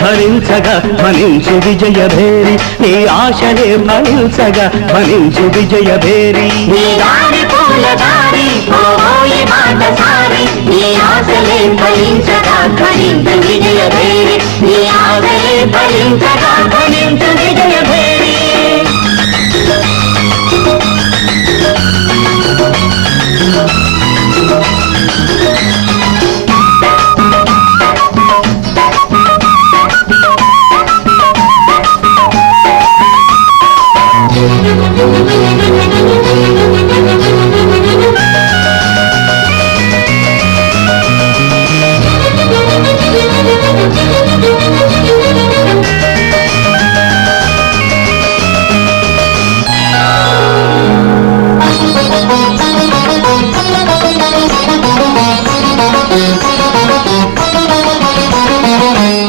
ఫలించగా ఫలించు విజయభేరి నీ ఆశలే ఫలించగా ఫలించు విజయభేరి నీ దారి పూల దారి పోయి బాటసారి నీ ఆశలే ఫలించగా ఫలించు విజయభేరి నీ ఆశలే ఫలించగా ఫలించు విజయభేరి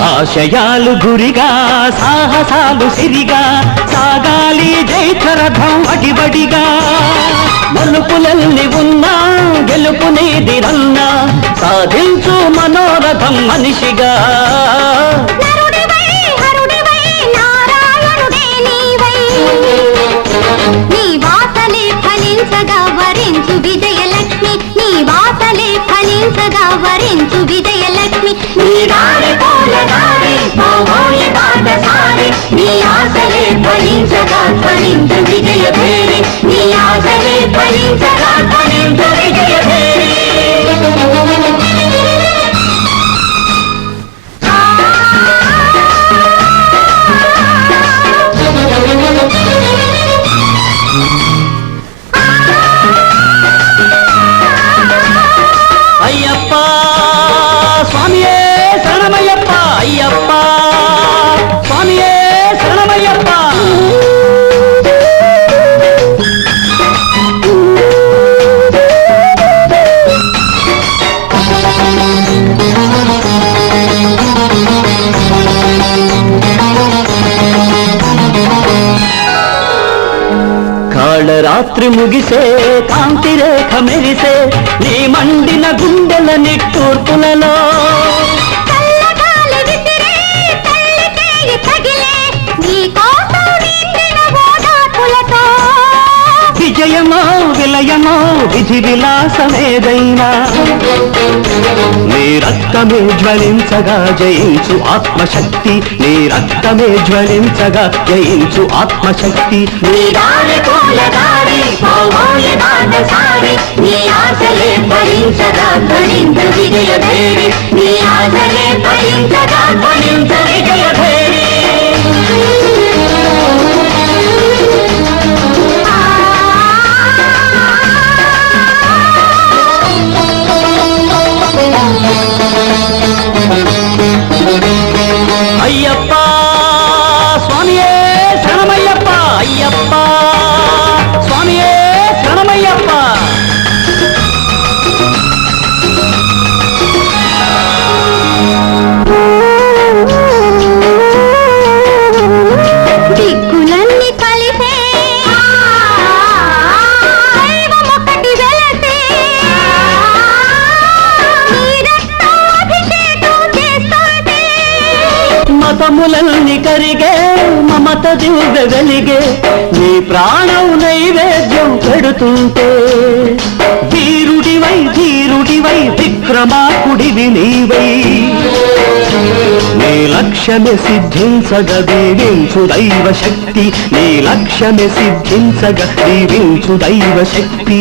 ఆశయాలు గురిగా సాహసాలు సిరిగా సాగాలి జైత్రరథం అడిబడిగా మలుపులల్ని ఉన్నా గెలుపునేదిరన్నా సాధించు మనోరథం మనిషిగా నీ వాసలే ఫలించగా వరించు విజయలక్ష్మి నీ వాసలే ఫలించగా వరించు విజయలక్ష్మి నీ దారి పూల దారి పోయి బాటసారి నీ ఆశలే ఫలించగా ఫలించు విజయభేరి నీ ఆశలే ఫలించగా ఫలించు విజయభేరి అయ్యప్ప స్వామియే శరణమయ్యప్ప అయ్యప్ప స్వామియే శరణమయ్యప్ప కాళరాత్రి ముగిసే కాంతి రేఖ మెరిసే నీ మండిన గుండెల నిట్టూర్పులలో విజయమో విలయమో విధి విలాసమేదైనా నీ రక్తమే జ్వలించగా జయించు ఆత్మశక్తి నీ రక్తమే జ్వలించగా జయించు ఆత్మశక్తి నీ దారి పూల దారి పోయి బాటసారి నీ ఆశలే ఫలించగా ఫలించు విజయభేరి నీ ఆశలే ఫలించగా ఫలించు విజయభేరి అయ్యప్ప స్వామియే శరణమయ్యప్ప అయ్యప్ప స్వామియే శరణమయ్యప్ప దిక్కులన్నీ కలిసే దైవమొకటి వెలసే నీ రక్తాభిషేకం చేస్తుంటే మతములన్నీ కరిగే మమత దివ్య వెలిగే నీ ప్రాణం నైవేద్యం పెడుతుంటే ధీరుడివై విక్రమాకుడివి నీవై నీ లక్ష్యమే సిద్ధించగ దీవించు దైవ శక్తి నీ లక్ష్యమే సిద్ధించగ దీవించు దైవ శక్తి